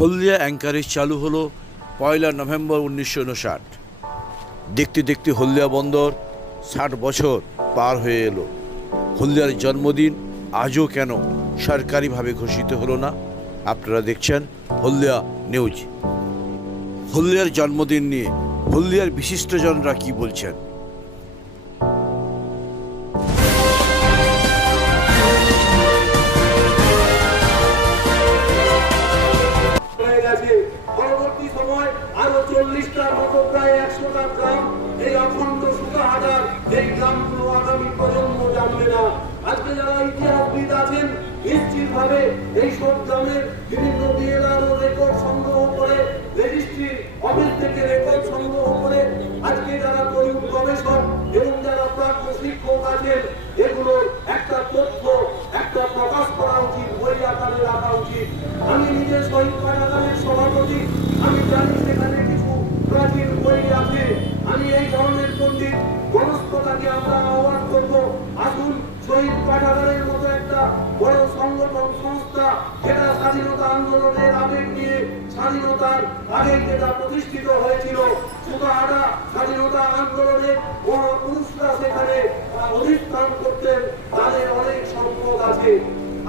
হলদিয়া anchorage চালু হলো 1 November 1959। দেখতে দেখতে হলদিয়া বন্দর 60 বছর পার হয়ে এলো। হলদিয়ার জন্মদিন আজও কেন সরকারিভাবে ঘোষিত হলো না? আপনারা দেখছেন হলদিয়া নিউজ। হলদিয়ার জন্মদিন নিয়ে হলদিয়ার বিশিষ্টজনরা কি বলছেন? পরবর্তী সময় আরো 40টার মতো প্রায় 100টা গ্রাম এই অখণ্ড সুতাহাটার এই গ্রামগুলো আগামী প্রজন্ম জানবে না। আজকে যারা ইতিহাসবিদ আছেন নিশ্চিত ভাবে এই সব গ্রামের বিভিন্ন ডিএলআর ও রেকর্ড সংগ্রহ করে, রেজিস্ট্রি অফিস থেকে রেকর্ড সংগ্রহ করে আজকে যারা তরুণ গবেষক এবং যারা প্রাপ্ত শিক্ষক আছেন এগুলোর একটা তথ্য একটা প্রকাশ করা উচিত, বই আকারে রাখা উচিত। আমি নিজে শহীদ কারাগারের সভাপতি, আমি জানি সেখানে কিছু প্রাচীন বই আছে। আমি এই ধরনের পণ্ডিত মনস্কতাকে আমরা আহ্বান করবো, আসুন শহীদ কারাগারের মতো একটা বড় সংগঠন সংস্থা যেটা স্বাধীনতা আন্দোলনের আবেগ নিয়ে স্বাধীনতার আগে যেটা প্রতিষ্ঠিত হয়েছিল, সুতাহাটা স্বাধীনতা আন্দোলনে মহাপুরুষরা সেখানে অধিষ্ঠান করতেন, তাদের অনেক সম্পদ আছে।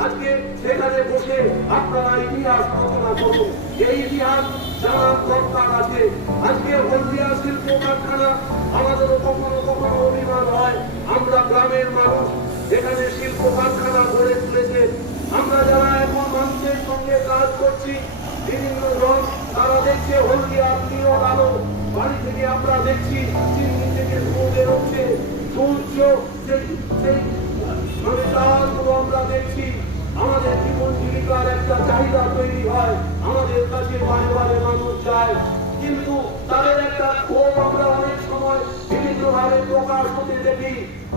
আজকে সেখানে বসে আপনারা ইতিহাস রচনা করুন, এই ইতিহাস জানার দরকার আছে। আজকে হলদিয়া শিল্প কারখানা আমাদেরও কখনো কখনো অভিমান হয়, আমরা গ্রামের মানুষ এখানে শিল্প কারখানা গড়ে তুলেছে। আমরা যারা এখন মানুষের সঙ্গে কাজ করছি বিভিন্ন জন তারা দেখছে হলদিয়া প্রিয় আলো, বাড়ি থেকে আমরা দেখছি চিমনি থেকে ধোঁয়া বেরোচ্ছে, সূর্য সেই তারগুলো আমরা দেখছি। আমাদের জীবন জীবিকার একটা চাহিদা তৈরি হয়, আমাদের কাছে বারে বারে মানুষ যায়, কিন্তু তাদের একটা ক্ষোভ আমরা অনেক সময় বিভিন্ন ভাবে প্রকাশ হতে দেখি।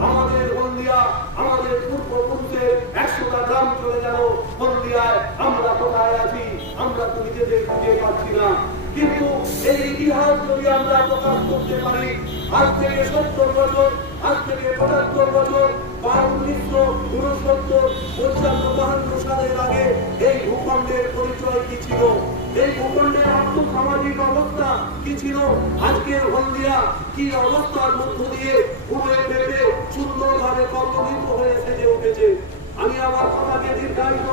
আমাদের হলদিয়া, আমাদের পূর্বপুরুষের 100টা গ্রাম চলে গেল হলদিয়ায়, আমরা কোথায় আছি আমরা তো নিজেদের খুঁজে পাচ্ছি না। কিন্তু এই ইতিহাস যদি আমরা প্রকাশ করতে পারি, আজ থেকে 70 বছর, আজ থেকে 75 বছর বা 1969, 55 সালের আগে এই ভূখণ্ডের পরিচয় কি ছিল, এই ভূখণ্ডের আর্থসামাজিক অবস্থা কি ছিল, আজকের হলদিয়া কি অবস্থার মধ্য দিয়ে ঘুরে ফেলে সুন্দরভাবে কল্পনিত হয়ে সেজে উঠেছে। আমি আমার কথাকে দীর্ঘায়িত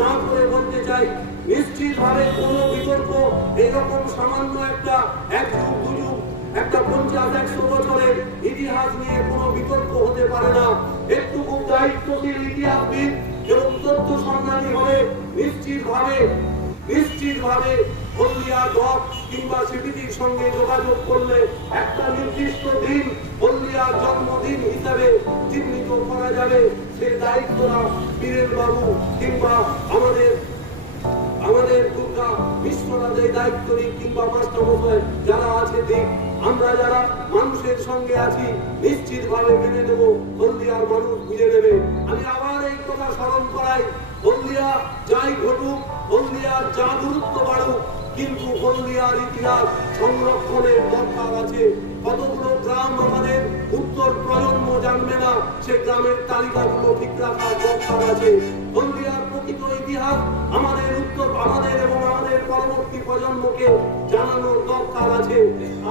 না করে বলতে চাই, নিশ্চিত ভাবে কোনো বিতর্ক এরকম সামান্য একটা 1 যুগ 2 যুগ একটা 50-100 বছরের ইতিহাস নিয়ে কোনো বিতর্ক হতে পারে না। একটু খুব দায়িত্বশীল ইতিহাসবিদ এবং তথ্য সন্ধানী হলে নিশ্চিত ভাবে হলদিয়া ডক কিংবা সিপিটির সঙ্গে যোগাযোগ করলে একটা নির্দিষ্ট দিন হলদিয়ার জন্মদিন হিসাবে চিহ্নিত করা যাবে। সে দায়িত্বটা বীরেন বাবু কিংবা আমাদের দুর্গা বিশ্বনাথের দায়িত্ব নিক কিংবা মাস্টারমশাই যারা আছে দিক, আমরা যারা মানুষের সঙ্গে আছি নিশ্চিত ভাবে মেনে নেব, হলদিয়ার মানুষ বুঝে নেবে। আমি আবার এই কথা স্মরণ করাই, হলদিয়া যাই ঘটুক, হলদিয়ার যা গুরুত্ব বাড়ুক, কিন্তু হলদিয়ার ইতিহাস সংরক্ষণের দরকার আছে। কতগুলো গ্রাম আমাদের উত্তর প্রজন্ম জানবে না, সে গ্রামের তালিকাগুলো ঠিক রাখার দরকার আছে। হলদিয়ার প্রকৃত ইতিহাস আমাদের এবং আমাদের পরবর্তী প্রজন্মকে জানানোর দরকার আছে।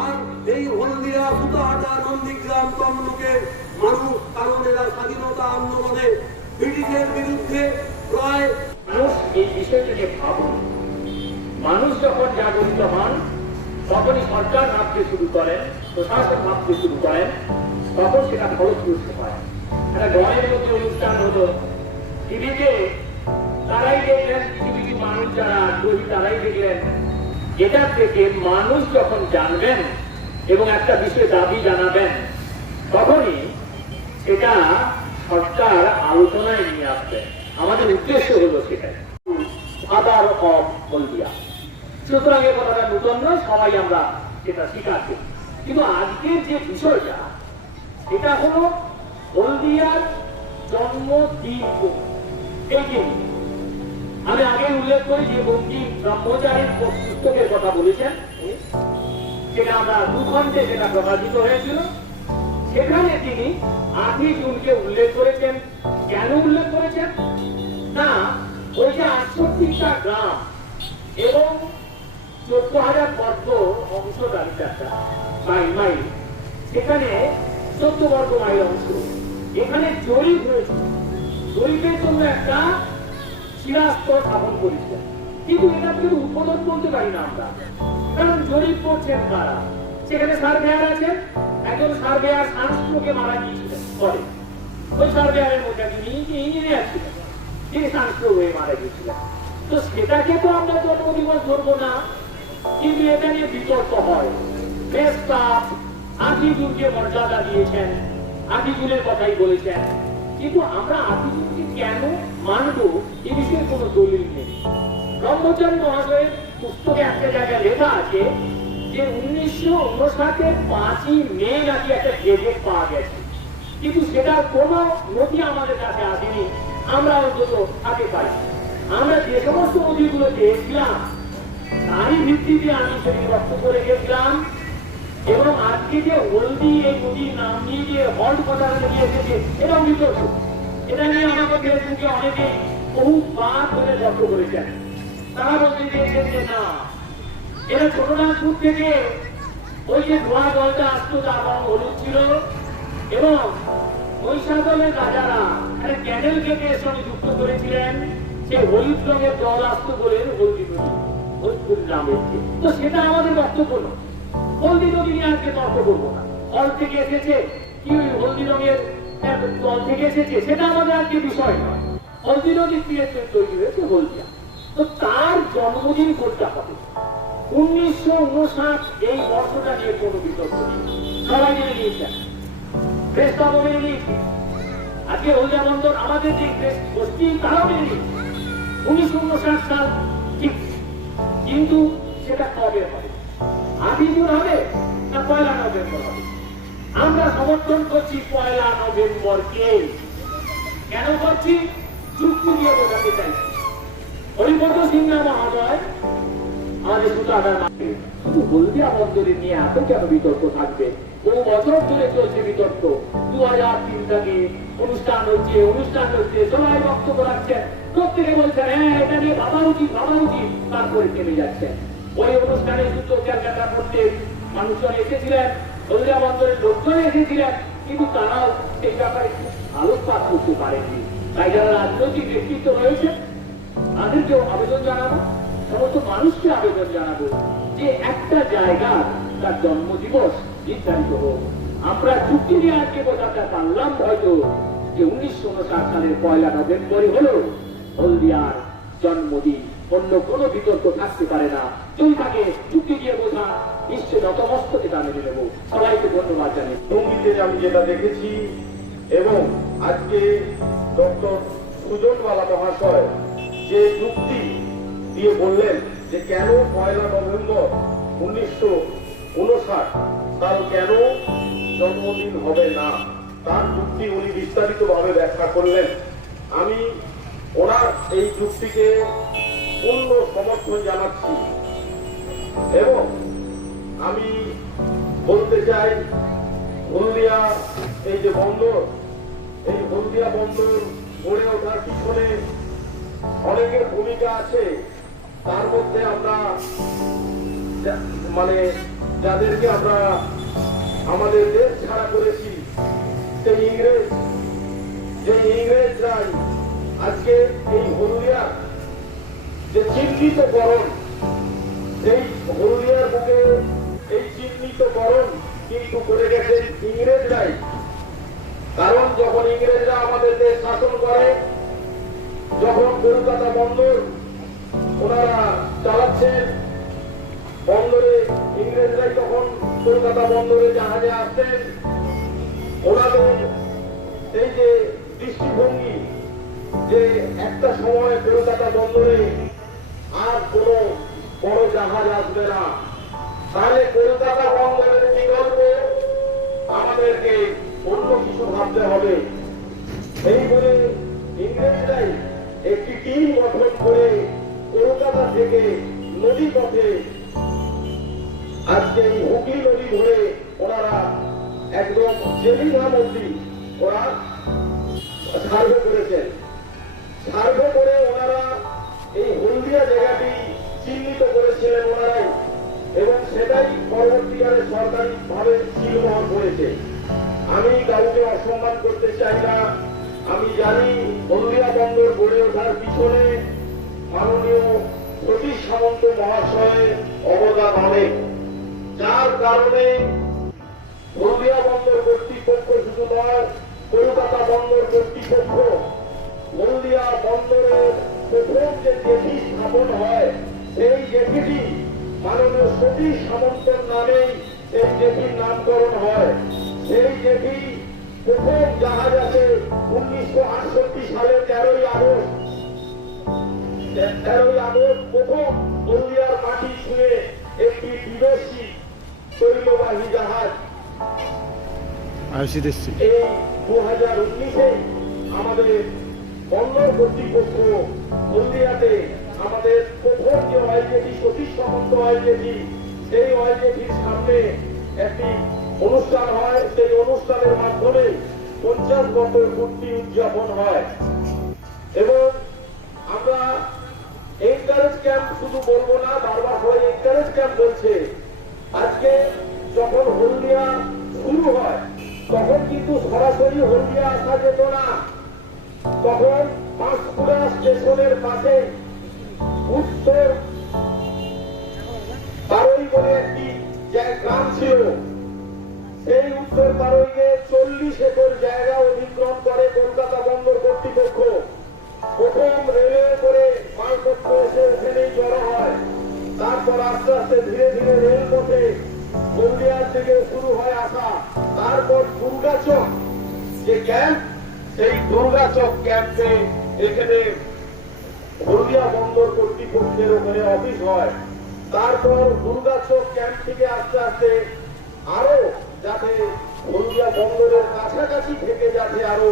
আর এই হলদিয়া সুতাহাটা নন্দীগ্রাম তমলুকের মানুষ, কারণ এরা স্বাধীনতা আন্দোলনে ব্রিটিশের বিরুদ্ধে প্রায় মানুষ এই বিষয়টাকে ভাবুন। মানুষ যখন জাগরিত হন তখনই সরকার ভাবতে শুরু করেন, প্রশাসন ভাবতে শুরু করেন, তখন সেটা ফলপ্রসূ হয়। একটা ঘরের মধ্যে অনুষ্ঠান হলো, টিভিতে তারাই দেখলেন, পৃথিবীর মানুষ যারা আগ্রহী তারাই দেখলেন। এটা থেকে মানুষ যখন জানবেন এবং একটা বিষয়ে দাবি জানাবেন, তখনই সেটা সরকার আলোচনায় নিয়ে আসবে। আমাদের উদ্দেশ্য হলো সেটাই, আদার অফ হলদিয়া। সুতরাং এ কথাটা নতুন নয়, সবাই আমরা সেটা স্বীকার করি। কিন্তু আজকের যে বিষয়টা এটা হলো হলদিয়ার জন্মদিন। এই দিন আমি আগে উল্লেখ করি যে বঙ্কিম ব্রহ্মচারীর পুস্তকের কথা বলেছেন, সেটা আমরা 2 খণ্ডে সেটা প্রকাশিত হয়েছিল। সেখানে তিনি 8ই জুনকে উল্লেখ করেছেন। কেন উল্লেখ করেছেন? না, ওই যে 68টা গ্রাম, এবং 14,000 বর্গ অংশ দাঁড়িয়ে মাইল, সেখানে 14 বর্গ মাইল অংশ এখানে জরিপ হয়েছে। জরিপের জন্য একটা শিলাস্তর স্থাপন করেছে, কিন্তু এটা কিন্তু উদ্বোধন বলতে পারি না আমরা, কারণ জরিপ করছেন কারা? সেখানে সার্ভেয়ার আছেন, একজন সার্ভেয়ার সানস্ট্রোকে মারা গিয়েছিলেন পরে, ওই সার্ভেয়ারের মধ্যে একজন ইঞ্জিনিয়ার ছিলেন, তিনি সানস্ট্রোক হয়ে মারা গিয়েছিলেন। তো সেটাকে তো আমরা জন্মদিবস ধরবো না, কিন্তু এটা নিয়ে বিতর্ক হয়। বেস্তাপ আতিজুলকে মর্যাদা দিয়েছেন, আতিজুলের কথাই বলেছেন, কিন্তু আমরা আতিজুলকে কেন মানবো এ বিষয়ে কোনো দলিল নেই। ব্রহ্মচারী মহাশয়ের পুস্তকে একটা জায়গায় লেখা আছে যে 1959-এর 5ই মে নাকি একটা গেজেট পাওয়া গেছে, কিন্তু সেটার কোনো নথি আমাদের কাছে আসেনি, আমরা অন্তত আগে পাই। আমরা যে সমস্ত নথিগুলো পেয়েছিলাম তারই ভিত্তিতে আমি সেটি বক্তব্য রেখেছিলাম। এবং আজকে যে হলদি এই নদীর নাম নিয়ে যে হল্ট কথা নিয়ে এসেছে, এটাও বিতর্ক। এটা নিয়ে আমাকে ফেসবুকে অনেকে বহুবার ধরে লক্ষ্য করেছেন। তারা বলতে চেয়েছেন যে না, এরা ছোটনাথপুর থেকে ওই যে ধোয়া জলটা আসতো তার রং হলুদ ছিল, এবং মহিষাদলের রাজারা একটা ক্যানেল কেটে এর সঙ্গে যুক্ত করেছিলেন, সেই হলুদ রঙের জল আসতো বলে হলদি নদী ভোজপুর গ্রামে। তো সেটা আমাদের বক্তব্য নয়, হলদি নদী নিয়ে আজকে তর্ক করবো না। জল থেকে এসেছে কি ওই হলদি রঙের জল থেকে এসেছে, সেটা আমাদের আজকে বিষয় নয়। হলদি নদীর তীরে তৈরি হয়েছে হলদিয়া, তো তার জন্মদিন করতে হবে। 1959 এই বর্ষটা নিয়ে কোনো বিতর্ক নেই, সবাই মেনে নিয়েছেন, প্রেসটাও মেনে নিয়েছে। আজকে হলদিয়া বন্দর আমাদের যে প্রেস গোষ্ঠী তারাও মেনে নিয়েছে 1959 সাল ঠিক, কিন্তু সেটা কবে হবে? 8 জুন হবে না 1 নভেম্বর হবে? আমরা সমর্থন করছি 1 নভেম্বরকে। কেন করছি? যুক্তি দিয়ে বোঝাতে চাইছি। হরিপদ সিংহা মহাশয় আমাদের শুধু হলদিয়া বন্দরের নিয়ে এত কেন বিতর্ক থাকবে? বহু বছর ধরে চলছে বিতর্ক। 2003 থেকে অনুষ্ঠান হচ্ছে, সবাই বক্তব্য রাখছেন, প্রত্যেকে বলছেন হ্যাঁ এটা নিয়ে ভাবা উচিত, তারপরে থেমে যাচ্ছেন। ওই অনুষ্ঠানে যুদ্ধ ক্যালকাটা করতে মানুষজন এসেছিলেন, হলদিয়া বন্দরের লোকজন এসেছিলেন, কিন্তু তারাও এই ব্যাপারে আলোকপাত করতে পারেননি। তাই যারা রাজনৈতিক ব্যক্তিত্ব রয়েছে তাদেরকেও আবেদন জানাবো, সমস্ত মানুষকে আবেদন জানাবো যে একটা জায়গার তার জন্মদিবস নির্ধারিত হোক। আমরা চুক্তি দিয়ে আজকে বোঝাতে পারলাম হয়তো যে 1959 সালের 1 নভেম্বরই হলো হলদিয়ার জন্মদিন, অন্য কোনো বিতর্ক থাকতে পারে না। যদি থাকে চুক্তি দিয়ে বোঝা, নিশ্চয় নতমস্তকে তা মেনে নেব। সবাইকে ধন্যবাদ জানাই। সঙ্গীতে আমি যেটা দেখেছি, এবং আজকে ডক্টর সুজনওয়ালা মহাশয় যে যুক্তি দিয়ে বললেন যে কেন 1 নভেম্বর 1959 সাল কেন জন্মদিন হবে না, তার যুক্তি উনি বিস্তারিত ভাবে ব্যাখ্যা করলেন। আমি ওনার এই যুক্তিকে পূর্ণ সমর্থন জানাচ্ছি, এবং আমি বলতে চাই হলদিয়া এই যে বন্দর, এই হলদিয়া বন্দর গড়ে ওঠার পিছনে অনেকের ভূমিকা আছে। তার মধ্যে আমরা মানে যাদেরকে আমরা আমাদের দেশ ছাড়া করেছি, সেই ইংরেজরাই আজকে এই হলদিয়া যে চিহ্নিতকরণ, সেই হলদিয়ার বুকে এই চিহ্নিতকরণ কিন্তু করে গেছেন ইংরেজরাই। কারণ যখন ইংরেজরা আমাদের দেশ শাসন করে, যখন কলকাতা বন্দর ওনারা চালাচ্ছেন, বন্দরে ইংরেজরাই তখন কলকাতা বন্দরে জাহাজে আসতেন, ওনাদের এই যে দৃষ্টিভঙ্গি যে একটা সময় কলকাতা বন্দরে আর কোনো বড় জাহাজ আসবে না, তাহলে কলকাতা বন্দরের বিকল্প আমাদেরকে অন্য কিছু ভাবতে হবে। এই বলে ইংরেজরাই একটি টিম গঠন করে কলকাতা থেকে নদী পথে আজকে এই হুগলি নদী ধরে ওনারা একদম জেলিঘাট অবধি ওরা সার্ভে করেছেন। সার্ভে করে ওনারা এই হলদিয়া জায়গাটি চিহ্নিত একেবারে সরকারিভাবে সিলমোহর করেছে। আমি কাউকে অসম্মান করতে চাই না। আমি জানি হলদিয়া বন্দর গড়ে ওঠার পিছনে মাননীয় সতীশ সামন্ত মহাশয়ের অবদান অনেক, যার কারণে হলদিয়া বন্দর কর্তৃপক্ষ শুধু নয়, কলকাতা বন্দর কর্তৃপক্ষ হলদিয়া বন্দরের প্রথম যে জেটি স্থাপন হয়, সেই জেটিটি মাননীয় সতীশ সামন্তের নামেই সেই জেটির নামকরণ হয়। সেই জেটি প্রথম জাহাজ আছে 1968 সালে 13ই আগস্ট প্রথম হলদিয়ার মাটি ছুঁয়ে একটি বিদেশি তৈলবাহী জাহাজ এই 2019-এ আমাদের বন্দর কর্তৃপক্ষ হলদিয়াতে আমাদের প্রথম যে অয়েল জেটি সতীশ সামন্ত অয়েল জেটি, সেই অয়েল জেটির সামনে একটি অনুষ্ঠান হয়। সেই অনুষ্ঠানের মাধ্যমে 50 বছর পূর্তি উদযাপন হয় এবং আমরা এনকারেজ ক্যাম্প শুধু বলবো না, বারবার সবাই এনকারেজ ক্যাম্প বলছে। আজকে যখন হলদিয়া শুরু হয় তখন কিন্তু সরাসরি হলদিয়া আসা যেত না। তখন পাঁশকুড়া স্টেশনের পাশে উত্তর বারোই বলে একটি গ্রাম ছিল। সেই উত্তর বারোইয়ে 40 একর জায়গা অধিগ্রহণ করে কলকাতা বন্দর কর্তৃপক্ষ। প্রথম রেলে করে মালপত্র এসে ওখানেই জড়ো হয়। তারপর আস্তে আস্তে ধীরে ধীরে রেলপথে হলদিয়ার থেকে শুরু হয় আসা। তারপর দুর্গাচক যে ক্যাম্প, সেই দুর্গাচক ক্যাম্পে এখানে হলদিয়া বন্দর কর্তৃপক্ষের ওখানে অফিস হয়। তারপর দুর্গাচক ক্যাম্প থেকে আস্তে আস্তে আরো যাতে হলদিয়া বন্দরের কাছাকাছি থেকে যাতে আরো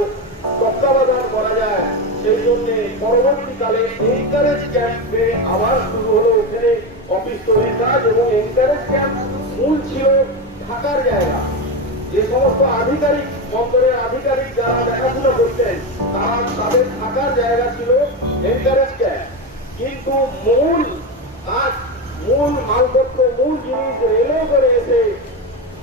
তত্ত্বাবধান করা যায়, সেই জন্য পরবর্তীকালে এনকারেজ ক্যাম্পে আবার শুরু হলো ওখানে অফিস তৈরির কাজ। এবং এনকারেজ ক্যাম্প মূল ছিল থাকার জায়গা। যে সমস্ত আধিকারিক, বন্দরের আধিকারিক যারা দেখাশোনা করতেন, তাদের থাকার জায়গা ছিল এনকারেজ ক্যাম্প। কিন্তু মূল কাজ, মূল মালপত্র, মূল জিনিস রেলে করে এসে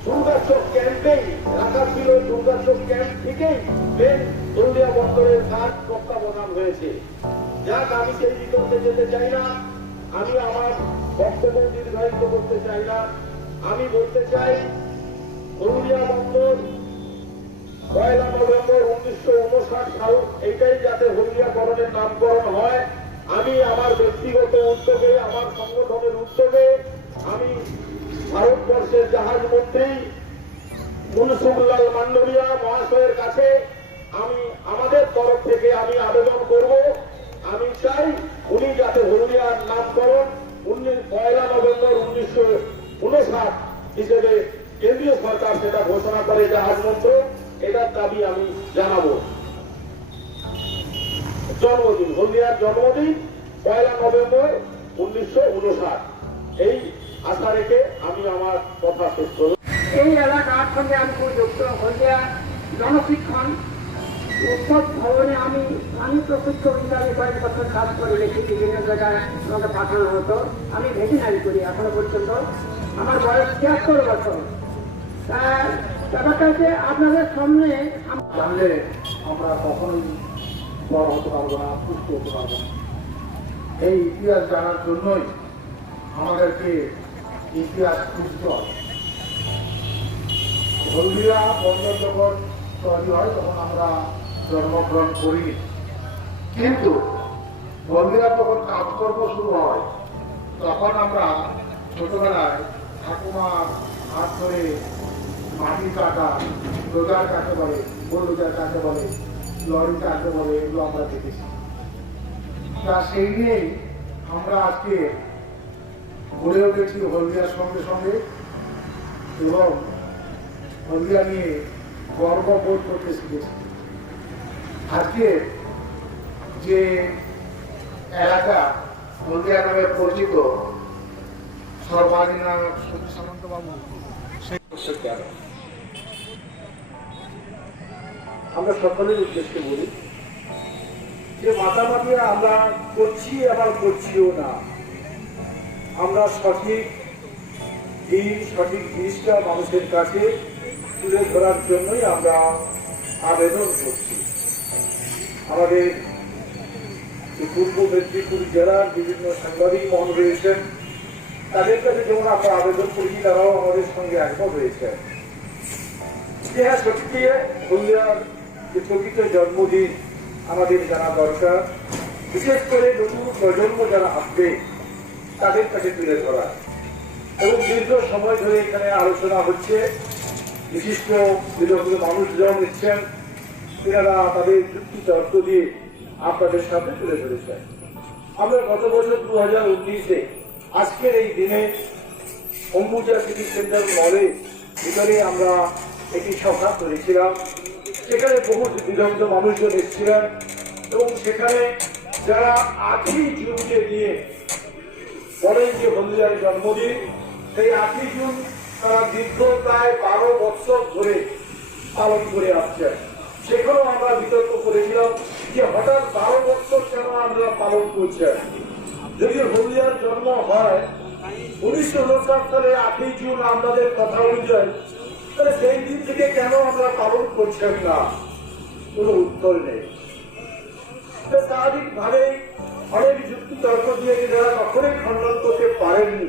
দুর্গাচক ক্যাম্পেই রাখা ছিল। দুর্গাচক ক্যাম্প থেকেই মেন হলদিয়া বন্দরের কাজ তত্ত্বাবধান হয়েছে। যাক, আমি সেই বিতর্কে যেতে চাই না, আমি আমার বক্তব্য দীর্ঘায়িত করতে চাই না। আমি বলতে চাই হলদিয়া বন্দর 1 নভেম্বর 1959 সাল এইটাই যাতে হলদিয়াকরণের নামকরণ হয়। আমি আমার ব্যক্তিগত উদ্যোগে, আমার সংগঠনের উদ্যোগে আমি ভারতবর্ষের জাহাজ মন্ত্রী মনসুখলাল মান্ডভিয়া মহাশয়ের কাছে আমি আমাদের তরফ থেকে আমি আবেদন করব। আমি চাই উনি যাতে হলদিয়ার নামকরণ 1 নভেম্বর 1959 হিসেবে কেন্দ্রীয় সরকার সেটা ঘোষণা করে জাহাজ মন্ত্রক। এটার দাবি আমি জানাবো। জন্মদিন, হলদিয়ার জন্মদিন 1 নভেম্বর 1959, এই আশা রেখে আমি আমার কথা শেষ করব। এই এলাকার সঙ্গে আমি খুব যুক্ত। হলদিয়া জনশিক্ষণ উৎসব ভবনে আমি প্রশিক্ষক হিসাবে কয়েক বছর কাজ করে রেখে বিভিন্ন জায়গায় আমাকে পাঠানো হতো। আমি ভেটেরিনারি করি এখনো পর্যন্ত। আমার বয়স 73 বছর। ব্যাপারটা হচ্ছে আপনাদের সামনে জানলে আমরা কখনোই বড় হতে পারবো না, সুস্থ হতে পারবো না। এই ইতিহাস জানার জন্যই আমাদেরকে ইতিহাস খুঁজতে হয়। হলদিয়া বন্দর যখন তৈরি হয় তখন আমরা জন্মগ্রহণ করিনি, কিন্তু হলদিয়া যখন কাজকর্ম শুরু হয় তখন আমরা ছোটবেলায় ঠাকুমার হাত ধরে মাটি কাটা, রোজার কাকে বলে, রোজার কাকে বলে, লরি কাকে বলে, এগুলো আমরা দেখেছি। তা সেই নিয়েই আমরা আজকে গড়ে উঠেছি হলদিয়ার সঙ্গে সঙ্গে, এবং হলদিয়া নিয়ে গর্ববোধ করতে শিখেছি। আজকে যে এলাকা হলদিয়া নামে পরিচিত, সর্বাধিনায়ক সতীশ সামন্ত বাবু সেই কেন আমরা সকলের উদ্দেশ্যে বলি যে মাতামাতি আমরা করছি, আবার করছিও না। আমরা সঠিক এই সঠিক জিনিসটা মানুষের কাছে তুলে ধরার জন্যই আমরা আবেদন করছি। আমাদের পূর্ব মেদিনীপুর জেলার বিভিন্ন সাংবাদিক মহল রয়েছেন, তাদের কাছে যেমন আমরা আবেদন করেছি, তারাও আমাদের সঙ্গে একমত রয়েছেন যে হ্যাঁ, সত্যি হলদিয়ার যে প্রকৃত জন্মদিন আমাদের জানা দরকার, বিশেষ করে নতুন প্রজন্ম যারা আসবে তাদের কাছে তুলে ধরা। এবং দীর্ঘ সময় ধরে এখানে আলোচনা হচ্ছে, বিশিষ্ট বিদগ্ধ মানুষজন এসছেন, এনারা তাদের যুক্তি তর্ক দিয়ে আপনাদের সামনে তুলে ধরেছেন। আমরা গত বছর 2019-এ আজকের এই দিনে অম্বুজা সিটি সেন্টার মলে ভিতরে আমরা একটি সভা করেছিলাম। সেখানে বহু বিদগ্ধ মানুষজন এসেছিলেন এবং সেখানে যারা 8ই জুনকে নিয়ে বলেন যে হলদিয়ার জন্মদিন, সেই 8ই জুন তারা দীর্ঘ প্রায় 12 বছর ধরে পালন করে আসছেন। সেখানেও আমরা বিতর্ক করেছিলাম যে হঠাৎ 12 বছর কেন আমরা পালন করছেন। যদি হলদিয়ার জন্ম হয় 1959 সালে 8ই জুন আমাদের কথা অনুযায়ী, তাহলে সেই দিন থেকে কেন আমরা পালন করছেন না? কোনো উত্তর নেই। স্বাভাবিকভাবে অনেক যুক্তি তর্ক দিয়ে যারা কখনোই খণ্ডন করতে পারেননি।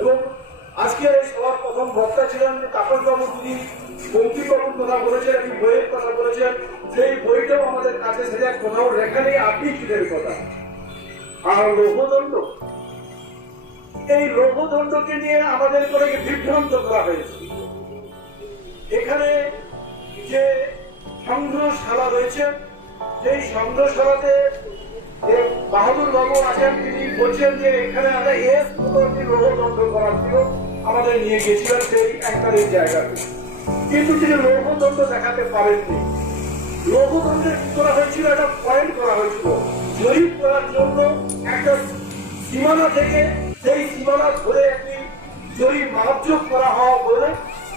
এবং আজকে সবার প্রথম বক্তা ছিলেন কাকর বাবু, তিনি বঙ্কিমবাবুর কথা বলেছেন, একটি বইয়ের কথা বলেছেন, সেই বইটাও আমাদের কাছে সেটা কোথাও লেখা নেই 8ই জুনের কথা। আর লৌহদণ্ড, এই লৌহদণ্ডকে নিয়ে আমাদের করে বিভ্রান্ত করা হয়েছে। এখানে যে সংগ্রহশালা রয়েছে, সেই সংগ্রহশালাতে বাহাদুর বাবু আছেন, তিনি বলছেন যে এখানে আমরা লৌহদণ্ড করা ছিল, আমাদের নিয়ে গেছিলেন সেই একটারের জায়গাতে, কিন্তু তিনি লৌহদণ্ড দেখাতে পারেননি। লৌহদণ্ডে কি করা হয়েছিল, একটা পয়েন্ট করা হয়েছিল জরিপ করার জন্য। একটা সীমানা থেকে সেই সীমানা ধরে একটি জরিপ মাপযোগ করা হওয়া বলে,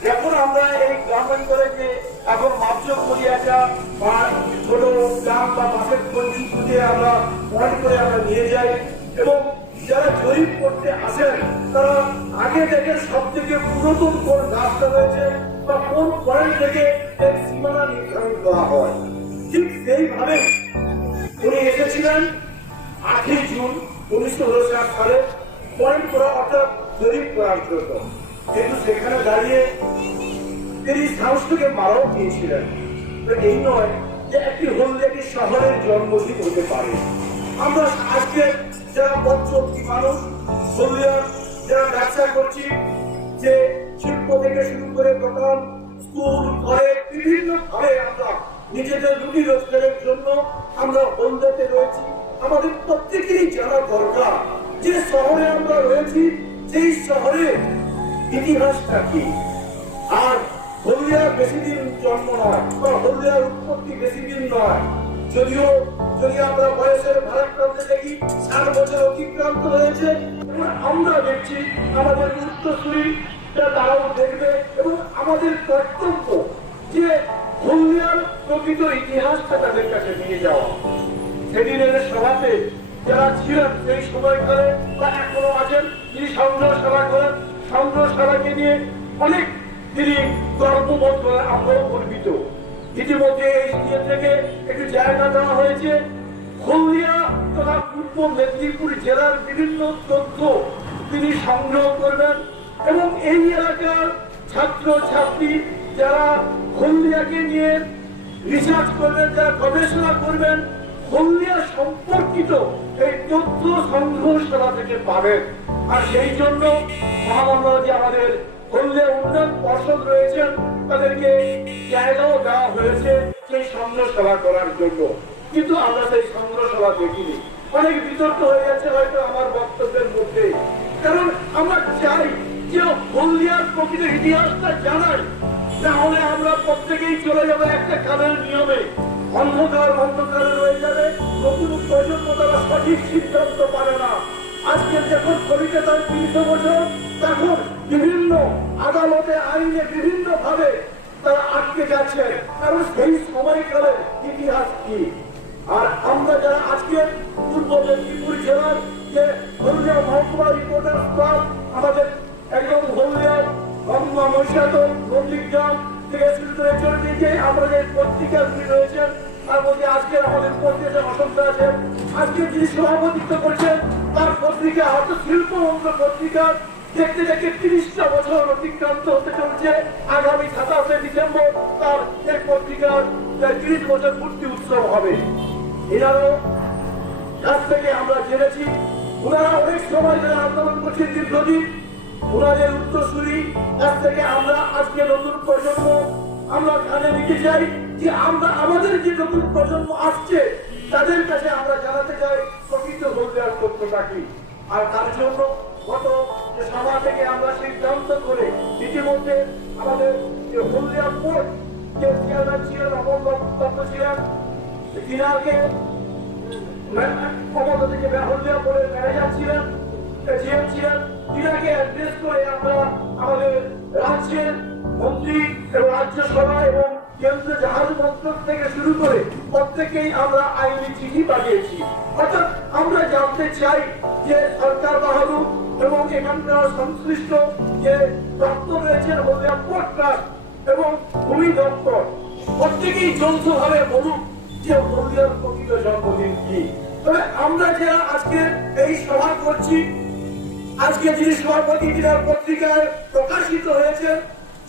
যখন আমরা এই গ্রামাঞ্চলে যে এখন মাপযোগ করি, একটা ছোট গ্রাম বা বাসের পঞ্চি খুঁজে আমরা পয়েন্ট করে আমরা নিয়ে যাই, এবং যারা জরিপ করতে আসেন তারা আগে থেকে সব থেকে পুরাতন কোন গাছটা রয়েছে বা কোন পয়েন্ট থেকে এই সীমানা নির্ধারণ করা হয়। ঠিক সেইভাবে উনি এসেছিলেন 8ই জুন 1959 সালে পয়েন্ট করা, অর্থাৎ জরিপ করার জন্য। কিন্তু সেখানে দাঁড়িয়ে তিনি সাহস থেকে মারাও গিয়েছিলেন। এই নয় যে একটি হলদিয়া একটি শহরের জন্মদিন হতে পারে। আমরা আজকে যারা পথচলতি মানুষ, হলদিয়ার যারা ব্যবসা করছি, যে শিল্প থেকে শুরু করে দোকান, স্কুল, ঘরে বিভিন্ন ভাবে আমরা নিজেদের রুটি রোজগারের জন্য আমরা হলদিয়াতে রয়েছি। আমাদের প্রত্যেকেরই জানা দরকার যে শহরে আমরা রয়েছি, সেই শহরের ইতিহাসটা কি। আর হলদিয়ার বেশি দিন জন্ম নয় বা হলদিয়ার উৎপত্তি বেশি দিন নয়, যদিও যদি আমরা বয়সের ভারতবর্ষে দেখি 60 বছর অতিক্রান্ত হয়েছে। আমরা দেখছি আমাদের উত্তরসূরি তারাও দেখবে, এবং আমাদের কর্তব্য যে হলদিয়ার প্রকৃত ইতিহাসটা তাদের কাছে নিয়ে যাওয়া। সেদিনের সভাতে যারা ছিলেন সেই সময়কালে বা এখনো আছেন, তিনি সংগ্রহশালা করেন, সংগ্রহশালাকে নিয়ে অনেক তিনি গর্ববোধ করেন, আমরাও গর্বিত। ইতিমধ্যে এই থেকে একটি জায়গা দেওয়া হয়েছে, হলদিয়া তথা পূর্ব মেদিনীপুর জেলার বিভিন্ন তথ্য তিনি সংগ্রহ করবেন, এবং এই এলাকার ছাত্র ছাত্রী যারা হলদিয়াকে নিয়ে রিসার্চ করবেন, যারা গবেষণা করবেন, হলদিয়া সম্পর্কিত এই তথ্য সংগ্রহশালা থেকে পাবেন। আর সেই জন্য মহামান্য যে আমাদের হলদিয়া উন্নয়ন পর্ষদ রয়েছেন, তাদেরকে জায়গাও দেওয়া হয়েছে সেই সংগ্রহশালা করার জন্য। কিন্তু আমরা সেই সংগ্রহশালা দেখিনি। অনেক বিতর্ক হয়ে গেছে হয়তো আমার বক্তব্যের মধ্যে, কারণ আমরা চাই যে হলদিয়ার প্রকৃত ইতিহাসটা জানাই, তাহলে আমরা প্রত্যেকেই চলে যাবো একটা কালের নিয়মে, অন্ধকারে রয়ে যাবে, নতুন প্রজন্ম তারা সঠিক সিদ্ধান্ত পারে না। আজকে যখন কলিকাতার 300 বছর, তখন বিভিন্ন আদালতে আইনে বিভিন্ন ভাবে তারা আটকে যাচ্ছে, কারণ সেই সময়কালে ইতিহাস কি। আর আমরা যারা আজকে পূর্ব মেদিনীপুর জেলার যে হলদিয়া মহকুমা রিপোর্টার ক্লাব, আমাদের একদম হলদিয়া পত্রিকাগুলি রয়েছেন, তার মধ্যে আজকের আমাদের পত্রিকা অসংখ্য আছে। আজকে যিনি সভাপতিত্ব করছেন তার পত্রিকা হয়তো শিল্পমন্ত্র পত্রিকা দেখতে দেখতে 30টা বছর অতিক্রান্ত হতে চলছে। আগামী 27শে ডিসেম্বর তার এই পত্রিকার 30 বছর পূর্তি উৎসব হবে। এনারও কাছ থেকে আমরা জেনেছি ওনারা অনেক সময় ধরে আন্দোলন করছেন দীর্ঘদিন। ওনাদের উত্তরসূরি কাছ থেকে আমরা আজকে নতুন প্রজন্ম আমরা কানে দিতে চাই যে আমরা আমাদের যে নতুন প্রজন্ম আসছে তাদের কাছে আমরা জানাতে চাই প্রকৃত হলদিয়ার তথ্যটা কি। আর তার জন্য গত যে সভা থেকে আমরা সিদ্ধান্ত করে ইতিমধ্যে আমাদের যে হলদিয়া পোর্ট যে চেয়ারম্যান ছিলেন অমল দত্ত ছিলেন, তিনাকে ক্ষমতা থেকে হলদিয়া পোর্টের ম্যানেজার ছিলেন, জিএম ছিলেন, তিনাকে অ্যাড্রেস করে আমরা আমাদের রাজ্যের মন্ত্রী এবং রাজ্যসভা এবং কেন্দ্রীয় জাহাজ মন্ত্রক থেকে শুরু করে প্রত্যেকেই আমরা আইনি চিঠি পাঠিয়েছি। অর্থাৎ আমরা জানতে চাই যে সরকার বাহাদুর এবং এখানকার সংশ্লিষ্ট যে দপ্তর রয়েছেন হলদিয়া পোর্ট ট্রাস্ট এবং ভূমি দপ্তর প্রত্যেকেই যৌথভাবে বলুক যে হলদিয়ার প্রকৃত জন্মদিন কি। তবে আমরা যারা আজকে এই সভা করছি, আজকে যিনি সভাপতি বিরাট পত্রিকায় প্রকাশিত হয়েছে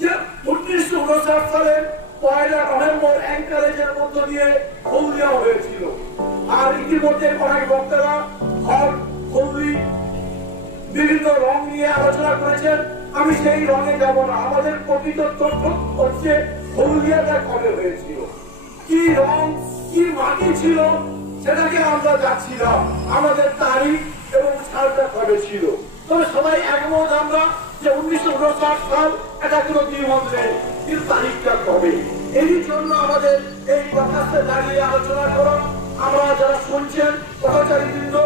যে 1959 সালের 1 নভেম্বর অ্যাঙ্কারেজের মধ্য দিয়ে হলদিয়া হয়েছিল। আর ইতিমধ্যে অনেক বক্তারা হলদি বিভিন্ন রং নিয়ে আলোচনা করেছেন, আমি সেই রঙে যাব না। আমাদের প্রকৃত তথ্য হচ্ছে হলদিয়াটা কবে হয়েছিল, কি রং কি মাটি ছিল সেটাকে আমরা যাচ্ছিলাম, আমাদের তারিখ এবং সালটা কবে ছিল। তবে সবাই একমত আমরা যে 1959 সাল এটা কোনো দ্বিমত নেই, কিন্তু তারিখটা কবে। এই জন্য আমাদের এই প্রকাশ্যে দাঁড়িয়ে আলোচনা করা। আমরা যারা শুনছেন কর্মচারীবৃন্দ,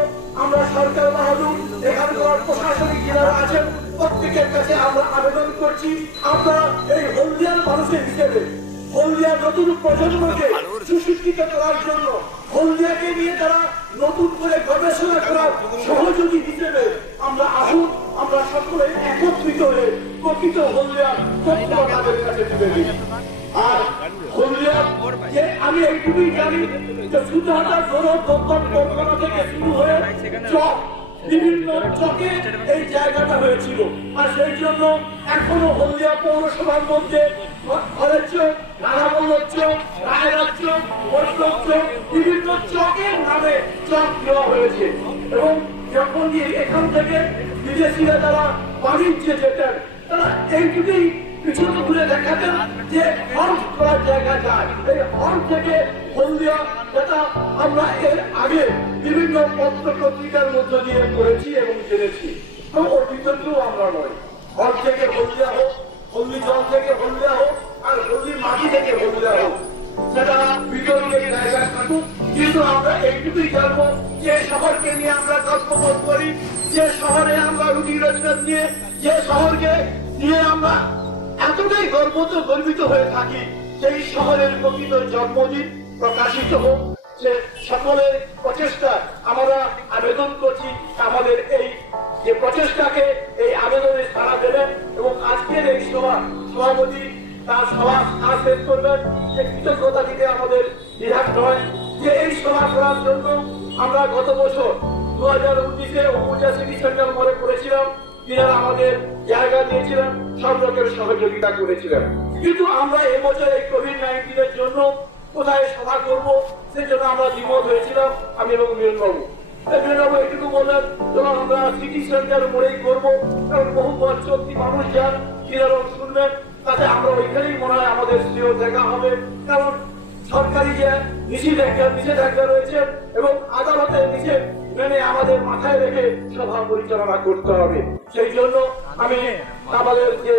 আমরা সরকার বাহাদুর এখানকার প্রশাসনিক যারা আছেন প্রত্যেকের কাছে আমরা আবেদন করছি, আমরা এই হলদিয়ার মানুষের হিসেবে হলদিয়ার নতুন প্রজন্মকে সুশিক্ষিত করার জন্য হলদিয়াকে নিয়ে তারা নতুন করে গবেষণা করার সহযোগী হিসেবে আমরা আসুন, আমরা সকলে একত্রিত হয়ে প্রকৃত হলদিয়ার তথ্য তাদের কাছে তুলে দিই। আর হলদিয়ার যে আমি এইটুকুই জানি যে সুধাহাটার কল্পনা থেকে শুরু হয়ে চক বিভিন্ন চকে এই জায়গাটা হয়েছিল। আর সেই জন্য এখনো হলদিয়া পৌরসভার মধ্যে ঘরের চোখ, রাধাবল্লভ চোখ, রায়রাজ চোখ, বৈষ্ণব চোখ বিভিন্ন চকের নামে চক দেওয়া হয়েছে। এবং যখন এখান থেকে বিদেশিরা যারা বাণিজ্যে যেতেন তারা এইটুকুই পিছনে ঘুরে দেখাতেন যে হর্ন করার জায়গা যায়। এই হর্ন থেকে হলদিয়া যেটা আমরা এর আগে বিভিন্ন পত্র পত্রিকার মধ্য দিয়ে পড়েছি এবং জেনেছি, তো ওর ভিতরেও আমরা নয়। হর্ন থেকে হলদিয়া হোক, হলদি জল থেকে হলদিয়া হোক, আর হলদি মাটি থেকে হলদিয়া হোক, সেটা বিতর্কের জায়গা থাকুক, কিন্তু আমরা এইটুকুই জানবো যে শহরকে নিয়ে আমরা গল্পবোধ করি, যে শহরে আমরা রুটি রোজগার নিয়ে, যে শহরকে নিয়ে আমরা এতটাই গর্বিত হয়ে থাকি, সেই শহরের প্রকৃত জন্মদিন প্রকাশিত হোক। যে সকলের প্রচেষ্টা আমরা আবেদন করছি, আমাদের এই যে প্রচেষ্টাকে এই আবেদনে সাড়া দেবেন এবং আজকের এই সভাপতি তার সভা শেষ করবেন। যে কৃতজ্ঞতা দিতে আমাদের বিধান নয় যে এই সভা করার জন্য আমরা গত বছর 2019-এ অম্বুজা সিটি সেন্টার মলে করেছিলাম, তিনারা আমাদের জায়গা দিয়েছিলেন, সব রকমের সহযোগিতা করেছিলেন। কিন্তু আমরা এবছর এই কোভিড-19-এর জন্য কোথায় সভা করবো সেজন্য আমরা দ্বিমত হয়েছিলাম, আমি এবং মিলনবাবু। মিলনবাবু এটুকু বললেন যখন আমরা সিটি সেন্টার মোড়েই করবো, কারণ বহু বছরী মানুষ যান তিনারাও শুনবেন, তাতে আমরা ওইখানেই মনে হয় আমাদের সিও দেখা হবে। কারণ সরকারি যে নিষেধাজ্ঞা রয়েছে এবং আদালতের নিষেধ মেনে আমাদের মাথায় রেখে সভা পরিচালনা করতে হবে। সেই জন্য আমি আমাদের যে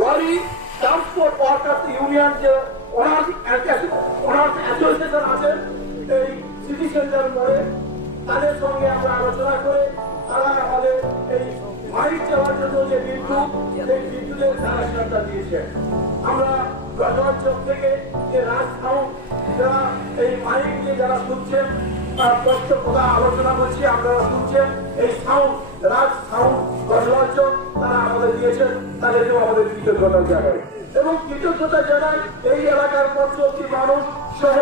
লরি ট্রান্সপোর্ট ওয়ার্কার্স ইউনিয়ন যে ওনার্স অ্যাসোসিয়েশন আছেন এই সিটি সেন্টার মোড়ে, তাদের সঙ্গে আমরা আলোচনা করে তারা আমাদের এই মাইক চাওয়ার জন্য যে বিদ্যুৎ, সেই বিদ্যুতের কানেকশনটা দিয়েছে। আমরা গজওয়াল চক থেকে যে রাজ সাউন্ড যারা এই মাইক দিয়ে যারা শুনছেন তার কষ্ট কথা আলোচনা করছি, আপনারা শুনছেন এই সাউন্ড রাজ সাউন্ড গজওয়াল চক তারা আমাদের দিয়েছেন, তাদেরকেও আমাদের কৃতজ্ঞতা জানাই। এবং কৃতজ্ঞতা জানাই এই এলাকার পঞ্চমী মানুষ সহ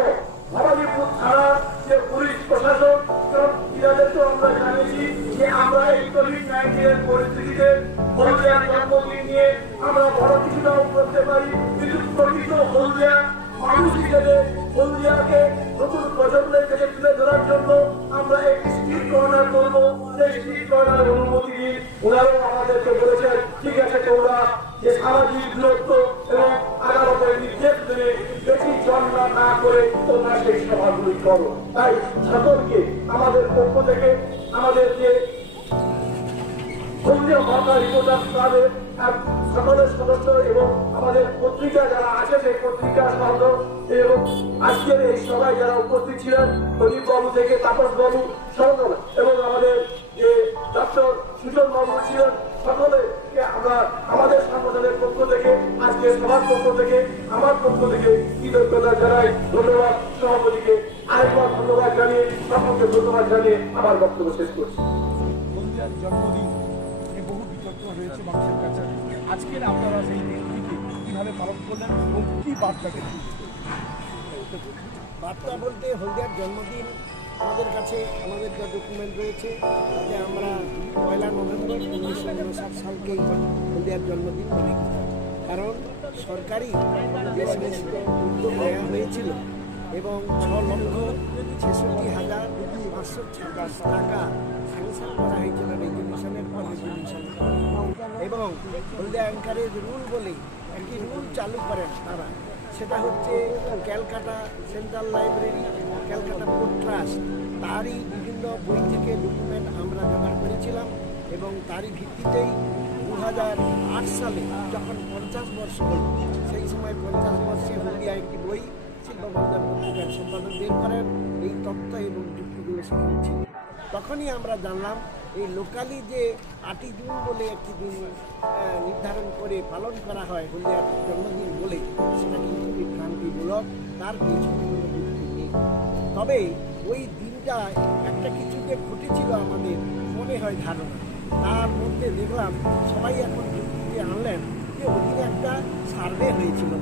ভবানীপুর থানার যে পুলিশ প্রশাসন এবং ইরাদের তো আমরা জানিয়েছি যে আমরা এই কোভিড-19 পরিস্থিতিতে হলদিয়ার জন্মদিন নিয়ে আমরা বড় কিছু নাও করতে পারি, কিন্তু প্রকৃত হলদিয়া মানুষ হিসেবে হলদিয়াকে নতুন প্রজন্মের কাছে তুলে ধরার জন্য আমরা একটি স্ট্রিট কর্নার করবো। সেই স্ট্রিট কর্নারের অনুমতি দিয়ে ওনারাও আমাদেরকে বলেছেন ঠিক আছে তোমরা যে সামাজিক দূরত্ব এবং আদালতের নির্দেশ মেনে বেশি চর্চা না করে তোমরা সেই সভাগুলি করো। তাই সকলকে আমাদের পক্ষ থেকে আমাদের যে হলদিয়া মহাকাল রিপোর্টার ক্লাবের সকলের সদস্য এবং আমাদের পত্রিকা যারা আছে সেই পত্রিকা সহ এবং আজকের এই সভায় যারা উপস্থিত ছিলেন প্রদীপ বাবু থেকে তাপস বাবু সহ এবং আমাদের যে ডক্টর সুজন বাবু ছিলেন সকলেকে আমরা আমাদের সংগঠনের পক্ষ থেকে আজকে সবার পক্ষ থেকে আমার পক্ষ থেকে কৃতজ্ঞতা জানাই। ধন্যবাদ সভাপতিকে আরেকবার ধন্যবাদ জানিয়ে সকলকে ধন্যবাদ জানিয়ে আমার বক্তব্য শেষ করছি। হলদিয়ার জন্মদিন নিয়ে বহু বিতর্ক হয়েছে মানুষের কাছে। আজকের আপনারা সেই দিনটিকে কীভাবে পালন করলেন এবং কী বার্তাকে বার্তা বলতে হলদিয়ার জন্মদিন আমাদের কাছে আমাদের যা ডকুমেন্ট রয়েছে তাতে আমরা 1 নভেম্বর 1959 সালকেই হলদিয়ার জন্মদিন মনে করি। কারণ সরকারি যে সমস্ত উদ্যোগ নেওয়া হয়েছিল এবং 6,66,526 টাকা স্যাংশন করা হয়েছিল রেজুলেশনের পর রেজুলেশন এবং হলদিয়া অ্যাঙ্কারেজ রুল বলে একটি রুল চালু করেন তারা, সেটা হচ্ছে Calcutta central library, Calcutta port trust, তারই বিভিন্ন বই থেকে ডকুমেন্ট আমরা জোগাড় করেছিলাম এবং তারই ভিত্তিতেই 2008 সালে যখন 50 বর্ষ হল সেই সময় 50 বর্ষে হলদিয়া একটি বই শিল্পবন্ধন পত্রিকার সম্পাদক বের করেন। এই তথ্য এবং যুক্তিগুলো সেখানে ছিল। তখনই আমরা জানলাম এই লোকালি যে 8ই জুন বলে একটি দিন নির্ধারণ করে পালন করা হয় হলদিয়ার জন্মদিন বলে, সেটা কিন্তু বিভ্রান্তিমূলক, তার পেছনে কোনো যুক্তি নেই। তবে ওই দিনটা একটা কিছু যে ঘটেছিল আমাদের মনে হয় ধারণা, তার মধ্যে দেখলাম সবাই এখন যুক্তি দিয়ে আনলেন যে ওদিকে একটা সার্ভে হয়েছিল।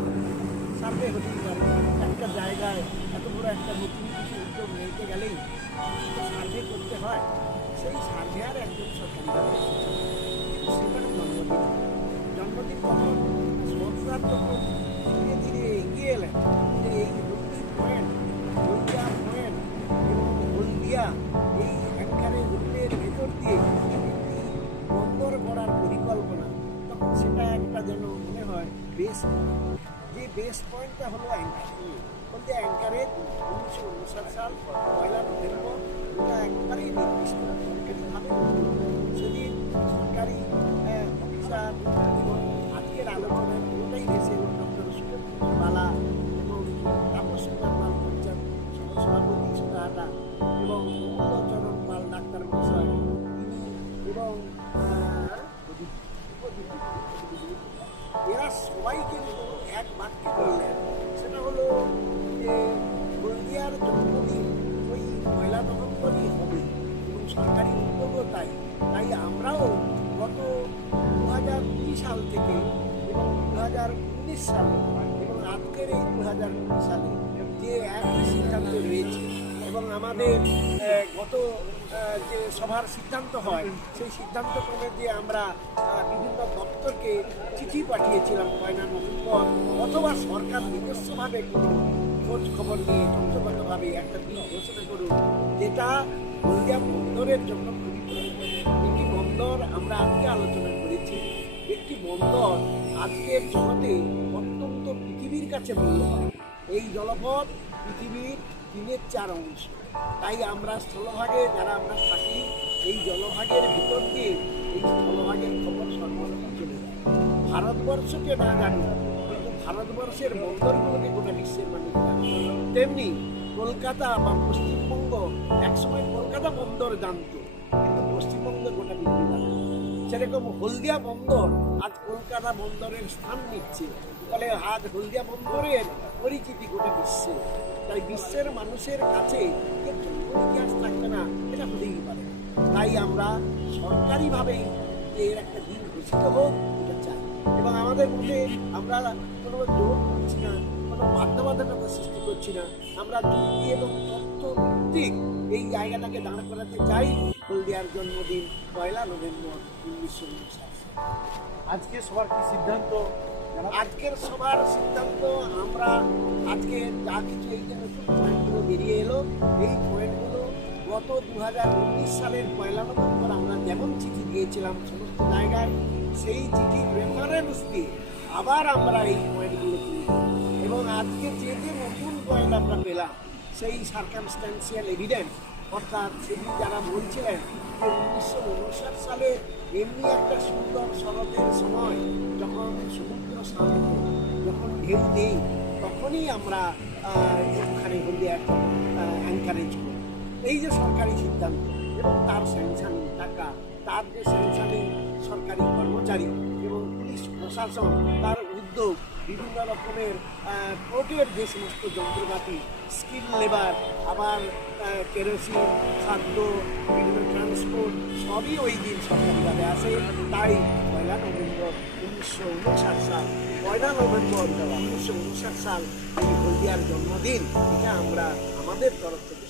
সার্ভে হতেই পারে, একটা জায়গায় এত বড় একটা নতুন কিছু উদ্যোগ নিতে গেলেই সার্ভে করতে হয়। সেই সার্ভে আর একজন সরকারিভাবে সেটার জন্মদিন তখন সরকার তখন ধীরে ধীরে এগিয়ে এলেন যে এই দুটি পয়েন্ট হলদিয়া পয়েন্ট এবং হলদিয়া এই অ্যাঙ্কারে রুটের ভেতর দিয়ে একটি বন্দর গড়ার পরিকল্পনা, তখন সেটা একটা যেন মনে হয় বেস পয়েন্ট। যে বেস পয়েন্টটা হলো অ্যাঙ্কার, বলতে অ্যাঙ্কারে 1959 সাল 1 নভেম্বর ওটা একবারেই নির্দিষ্ট সরকারিভাবে সেদিন সরকারি অফিসার এবং আজকের আলোচনায় পুরোটাই ভেসে ডক্টর সুজন বালা এবং তাপস কুমার পাল পঞ্চায়েত সভাপতি সুতাহাটা এবং চরণ পাল ডাক্তার মহাশয় এবং এরা সবাই কিন্তু এক বাক্যে বললেন, সেটা হলো যে হলদিয়ার জন্মদিন ওই 1 নভেম্বরই হবে এবং সরকারি উদ্যোগও তাই। তাই আমরাও গত 2020 সাল থেকে এবং 2019 সালে এবং আজকের এই 2019 সালে যে একই সিদ্ধান্ত রয়েছে এবং আমাদের গত যে সভার সিদ্ধান্ত হয় সেই সিদ্ধান্ত ক্রমে যে আমরা বিভিন্ন দপ্তরকে চিঠি পাঠিয়েছিলাম 1 নভেম্বর, অথবা সরকার নিজস্বভাবে কোনো খোঁজ খবর নিয়ে তথ্যগতভাবে একটা দিন ঘোষণা করুন যেটা হলদিয়া বন্দরের জন্য খুবই প্রয়োজন। একটি বন্দর আমরা আজকে আলোচনা করেছি, একটি বন্দর আজকের জগতে অত্যন্ত পৃথিবীর কাছে মূল্যবান। এই জলপথ পৃথিবীর 3/4 অংশ। তাই আমরা স্থলভাগে যারা আমরা থাকি এই জলভাগের ভিতর দিয়ে এই স্থলভাগের খবর সর্বদা চলে যায়। ভারতবর্ষকে না জানি কিন্তু ভারতবর্ষের বন্দরগুলোকে গোটা বিশ্বের মানুষ জানে। তেমনি কলকাতা বা পশ্চিমবঙ্গ একসময় কলকাতা বন্দর জানত কিন্তু পশ্চিমবঙ্গ গোটা পৃথিবী জানে। সেরকম হলদিয়া বন্দর আজ কলকাতা বন্দরের স্থান নিচ্ছে, ফলে আজ হলদিয়া বন্দরের পরিচিতি গোটা বিশ্বে। তাই বিশ্বের মানুষের কাছে এর জন্য ইতিহাস থাকবে না, এটা হতেই পারে। তাই আমরা সরকারিভাবেই এর একটা দিন ঘোষিত হোক এটা চাই এবং আমাদের আমাদের মধ্যে আমরা কোনো জোর করছি না, কোনো বাধ্যবাধকতা সৃষ্টি করছি না, আমরা যুক্তি এবং তথ্যভিত্তিক এই জায়গাটাকে দাঁড় করাতে চাই। হলদিয়ার জন্মদিন 1 নভেম্বর 1959। আজকে সবার কি সিদ্ধান্ত আজকের সবার সিদ্ধান্ত, আমরা আজকে যা কিছু এই যে নতুন পয়েন্টগুলো বেরিয়ে এলো, এই পয়েন্টগুলো গত 2019 সালের 1 নভেম্বর আমরা যেমন চিঠি দিয়েছিলাম সমস্ত জায়গায়, সেই চিঠির রেফারেন্স দিয়ে আবার আমরা এই পয়েন্টগুলো তুলি এবং আজকে যে যে নতুন পয়েন্ট আমরা পেলাম সেই সার্কামস্ট্যান্সিয়াল এভিডেন্স, অর্থাৎ সেদিন যারা বলছিলেন যে 1959 সালে এমনি একটা সুন্দর শরতের সময় যখন সমুদ্র শান্ত, যখন ঢেউ নেই, তখনই আমরা ওখানে হলদিয়া একটা এনকারেজ করি। এই যে সরকারি সিদ্ধান্ত এবং তার স্যাংশনিং টাকা, তার যে স্যাংশনিং সরকারি কর্মচারী এবং পুলিশ প্রশাসন, তার উদ্যোগ, বিভিন্ন রকমের কোর্টের যে সমস্ত যন্ত্রপাতি, স্কিল লেবার, আবার কেরোসিন, খাদ্য, বিভিন্ন ট্রান্সপোর্ট সবই ওই দিন সরকারিভাবে আসে। তাই 1 নভেম্বর 1959 সাল, 1 নভেম্বর 1959 সাল এই হলদিয়ার জন্মদিন, এটা আমরা আমাদের তরফ থেকে